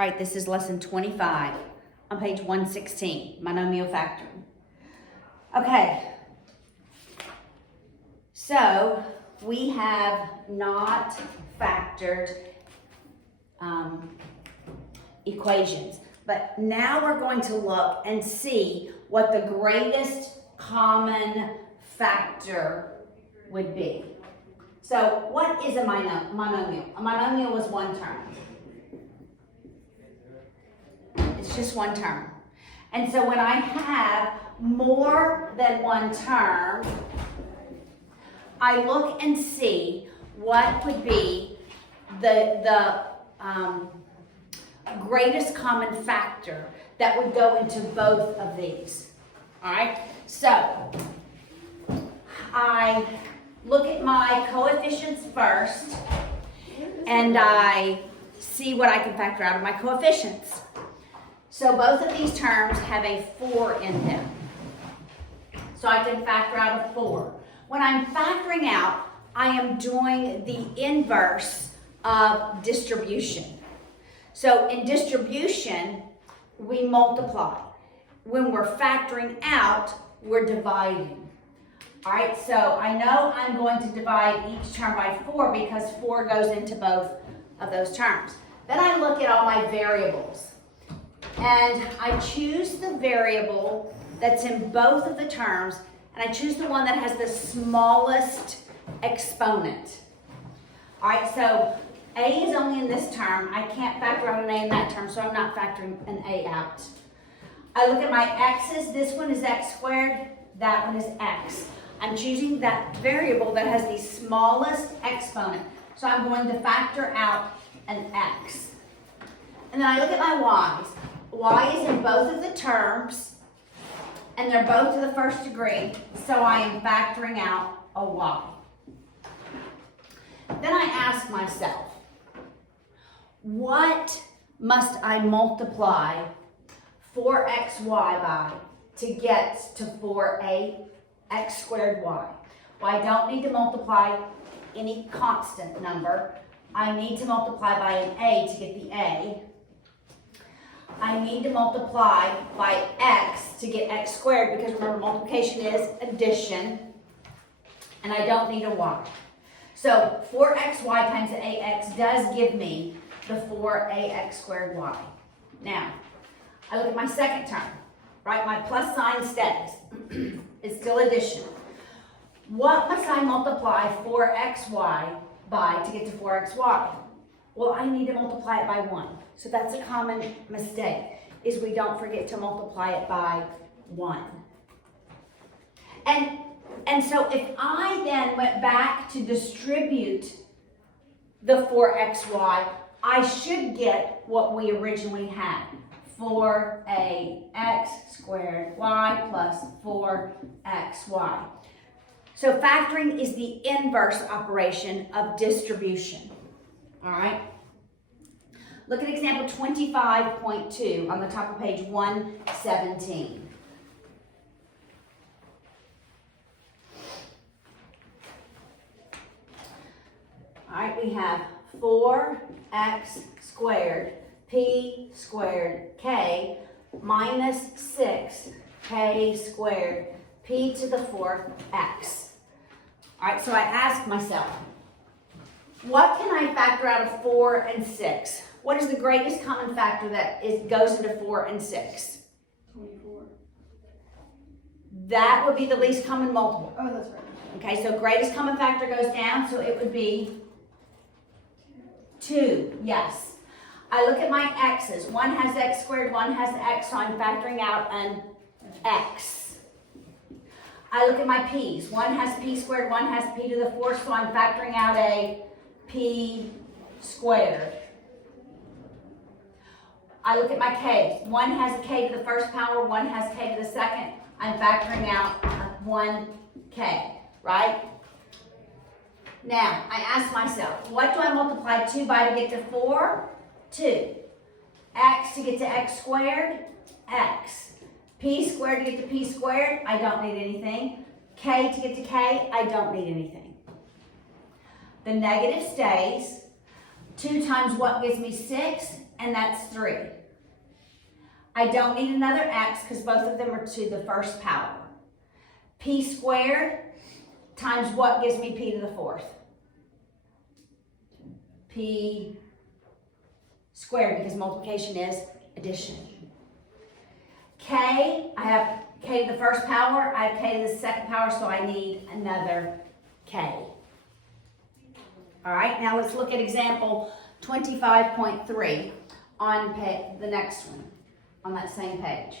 All right, this is lesson 25 on page 116, Binomial Factor. Okay, so we have not factored equations, but now we're going to look and see what the greatest common factor would be. So what is a monomial? A monomial is one term. It's just one term. And so when I have more than one term, I look and see what would be the greatest common factor that would go into both of these. All right, so I look at my coefficients first and I see what I can factor out of my coefficients. So both of these terms have a 4 in them. So I can factor out a 4. When I'm factoring out, I am doing the inverse of distribution. So in distribution, we multiply. When we're factoring out, we're dividing. All right, so I know I'm going to divide each term by 4 because 4 goes into both of those terms. Then I look at all my variables. And I choose the variable that's in both of the terms, and I choose the one that has the smallest exponent. All right, so A is only in this term. I can't factor out an A in that term, so I'm not factoring an A out. I look at my x's. This one is x squared. That one is x. I'm choosing that variable that has the smallest exponent, so I'm going to factor out an x. And then I look at my y's. Y is in both of the terms, and they're both to the first degree, so I am factoring out a y. Then I ask myself, what must I multiply 4xy by to get to 4ax squared y? Well, I don't need to multiply any constant number. I need to multiply by an a to get the a. I need to multiply by x to get x squared, because remember, multiplication is addition, and I don't need a y. So 4xy times ax does give me the 4ax squared y. Now, I look at my second term, right? My plus sign stays. It's still addition. What must I multiply 4xy by to get to 4xy? Well, I need to multiply it by 1. So that's a common mistake, is we don't forget to multiply it by 1. And so if I then went back to distribute the 4xy, I should get what we originally had, 4ax squared y plus 4xy. So factoring is the inverse operation of distribution. All right? Look at example 25.2 on the top of page 117. All right, we have 4x squared p squared k minus 6k squared p to the 4th x. All right, so I ask myself, what can I factor out of 4 and 6? What is the greatest common factor that goes into 4 and 6? 24. That would be the least common multiple. Oh, that's right. Okay, so greatest common factor goes down, so it would be 2. Yes. I look at my x's. One has x squared, one has x, so I'm factoring out an x. I look at my p's. One has p squared, one has p to the 4th, so I'm factoring out a p squared. I look at my k's. One has a k to the 1st power, one has k to the 2nd. I'm factoring out 1k, right? Now, I ask myself, what do I multiply 2 by to get to 4? 2. X to get to x squared? X. P squared to get to p squared? I don't need anything. K to get to k? I don't need anything. The negative stays. 2 times what gives me 6? and that's 3. I don't need another x because both of them are to the first power. P squared times what gives me p to the 4th? P squared, because multiplication is addition. K, I have k to the first power, I have k to the second power, so I need another k. All right, now let's look at example 25.3 on the next one, on that same page.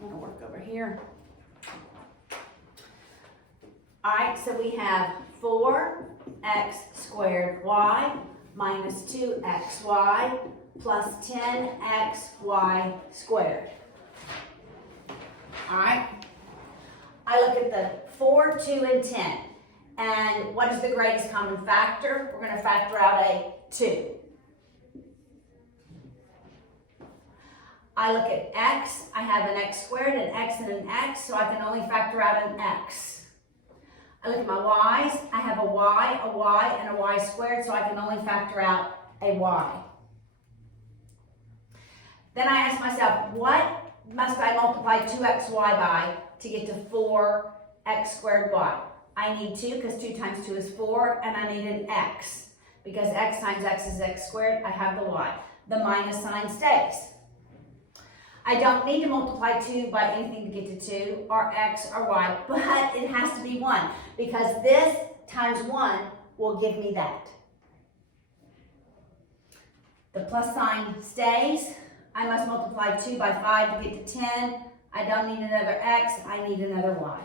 I'm going to work over here. All right, so we have 4x squared y minus 2xy plus 10xy squared. All right, I look at the 4, 2, and 10. And what is the greatest common factor? We're going to factor out a 2. I look at x, I have an x squared, an x, and an x, so I can only factor out an x. I look at my y's, I have a y, and a y squared, so I can only factor out a y. Then I ask myself, what must I multiply 2xy by to get to 4x squared y? I need 2 because 2 times 2 is 4, and I need an x. Because x times x is x squared, I have the y. The minus sign stays. I don't need to multiply 2 by anything to get to 2, or x, or y, but it has to be 1, because this times 1 will give me that. The plus sign stays. I must multiply 2 by 5 to get to 10. I don't need another x, I need another y.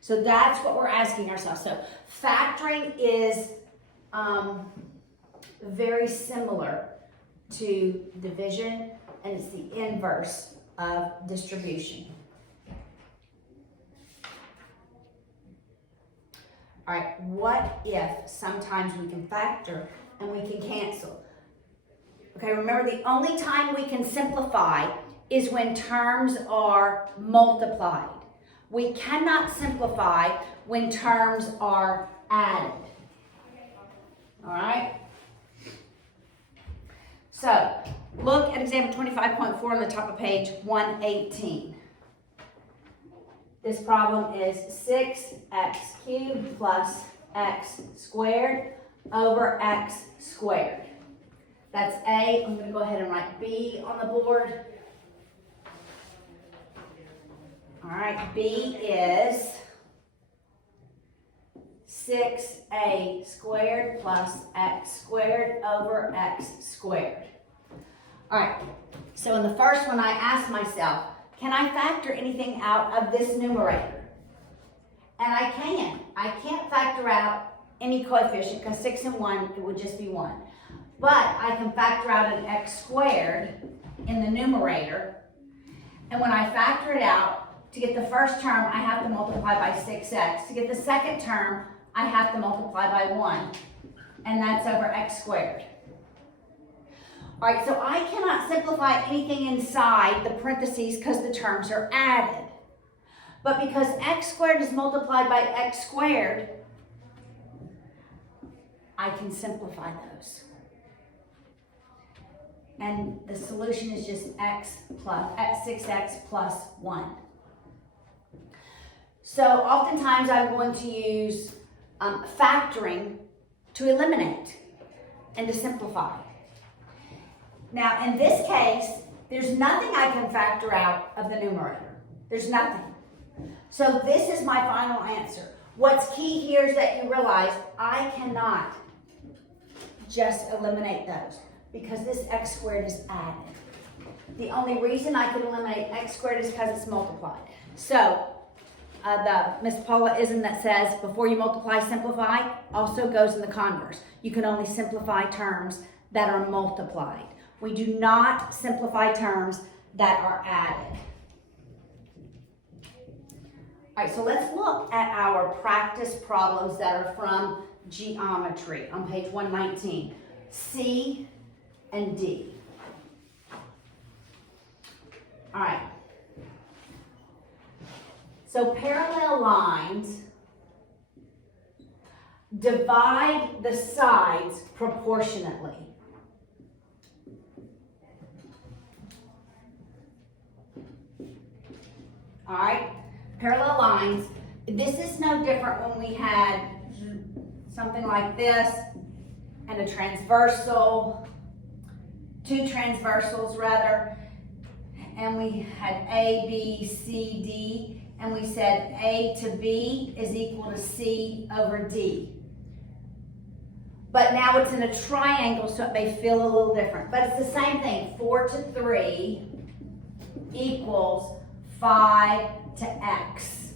So that's what we're asking ourselves. So factoring is very similar to division, and it's the inverse of distribution. All right, what if sometimes we can factor and we can cancel? Okay, remember the only time we can simplify is when terms are multiplied. We cannot simplify when terms are added. All right? So, look at example 25.4 on the top of page 118. This problem is 6x cubed plus x squared over x squared. That's A. I'm going to go ahead and write B on the board. All right, B is 6a squared plus x squared over x squared. All right, so in the first one I asked myself, can I factor anything out of this numerator? And I can. I can't factor out any coefficient because 6 and 1, it would just be 1. But I can factor out an x squared in the numerator. And when I factor it out, to get the first term, I have to multiply by 6x. To get the second term, I have to multiply by 1. And that's over x squared. All right, so I cannot simplify anything inside the parentheses because the terms are added. But because x squared is multiplied by x squared, I can simplify those. And the solution is just x plus 6x plus 1. So oftentimes I'm going to use factoring to eliminate and to simplify. Now in this case, there's nothing I can factor out of the numerator. There's nothing. So this is my final answer. What's key here is that you realize I cannot just eliminate those because this x squared is added. The only reason I can eliminate x squared is because it's multiplied. So the Miss Paula-ism that says before you multiply, simplify also goes in the converse. You can only simplify terms that are multiplied. We do not simplify terms that are added. All right, so let's look at our practice problems that are from geometry on page 119, C and D. All right. So parallel lines divide the sides proportionately. All right, parallel lines. This is no different when we had something like this and a transversal, two transversals rather, and we had A, B, C, D, and we said A to B is equal to C over D. But now it's in a triangle, so it may feel a little different. But it's the same thing. 4 to 3 equals 5 to X.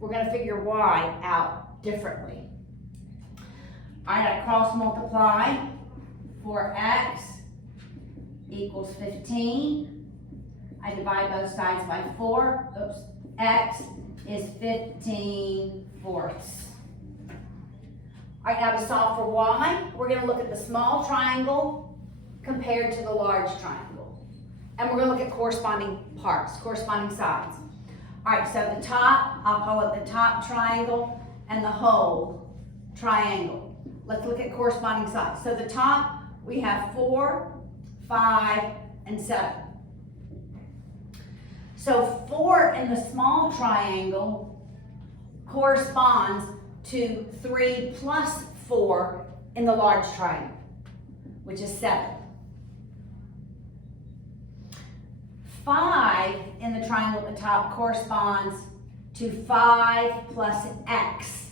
We're going to figure Y out differently. All right, I cross multiply. 4X equals 15. I divide both sides by 4. Oops. X is 15 fourths. All right, now to solve for Y, we're going to look at the small triangle compared to the large triangle. And we're going to look at corresponding parts, corresponding sides. All right, so the top, I'll call it the top triangle, and the whole triangle. Let's look at corresponding sides. So the top, we have 4, 5, and 7. So 4 in the small triangle corresponds to 3 plus 4 in the large triangle, which is 7. 5 in the triangle at the top corresponds to 5 plus X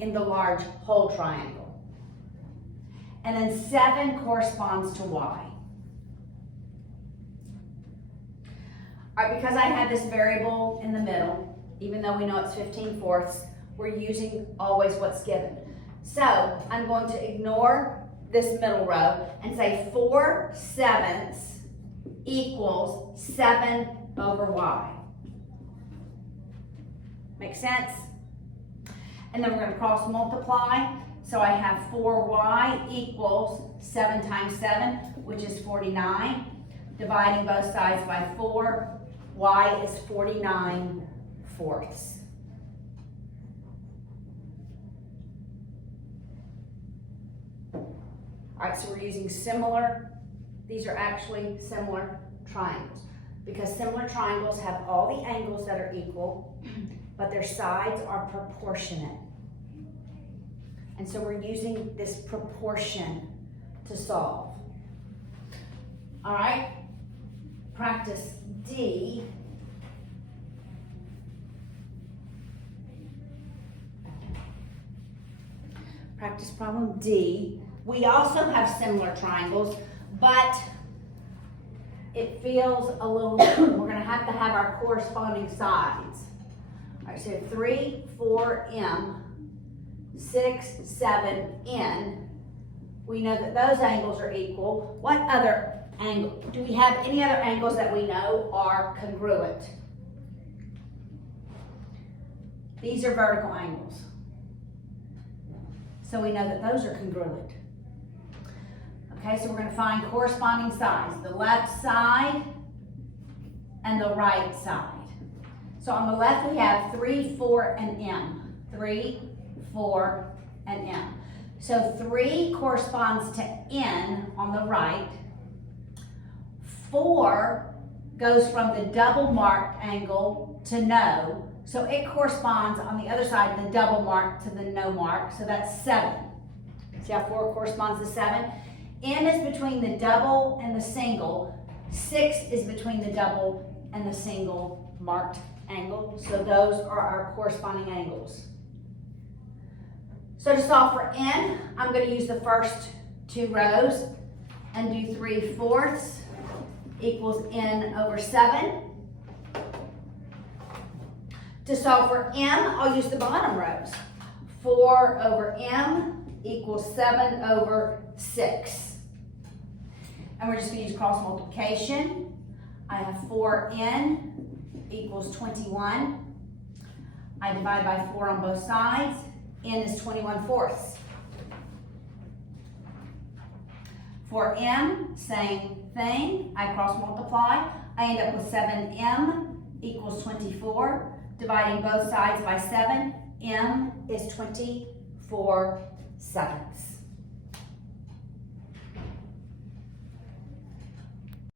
in the large whole triangle. And then 7 corresponds to Y. All right, because I had this variable in the middle, even though we know it's 15 fourths, we're using always what's given. So I'm going to ignore this middle row and say 4/7 equals 7 over Y. Make sense? And then we're going to cross multiply. So I have 4Y equals 7 times 7, which is 49. Dividing both sides by 4, Y is 49 fourths. All right, so we're using similar, these are actually similar triangles, because similar triangles have all the angles that are equal, but their sides are proportionate. And so we're using this proportion to solve. All right, practice D. Practice problem D. We also have similar triangles, but it feels a little, we're going to have our corresponding sides. All right, so 3, 4M, 6, 7N. We know that those angles are equal. What other angle? Do we have any other angles that we know are congruent? These are vertical angles. So we know that those are congruent. Okay, so we're going to find corresponding sides, the left side and the right side. So on the left we have 3, 4, and M. 3, 4, and M. So 3 corresponds to N on the right. 4 goes from the double marked angle to no. So it corresponds on the other side, the double mark to the no mark. So that's 7. See how 4 corresponds to 7? N is between the double and the single. 6 is between the double and the single marked angle. So those are our corresponding angles. So to solve for N, I'm going to use the first 2 rows and do 3 fourths equals N over 7. To solve for M, I'll use the bottom rows. 4 over M equals 7 over 6. And we're just going to use cross multiplication. I have 4N equals 21. I divide by 4 on both sides. N is 21 fourths. For M, same thing. I cross multiply. I end up with 7M equals 24. Dividing both sides by 7, M is 24 sevenths.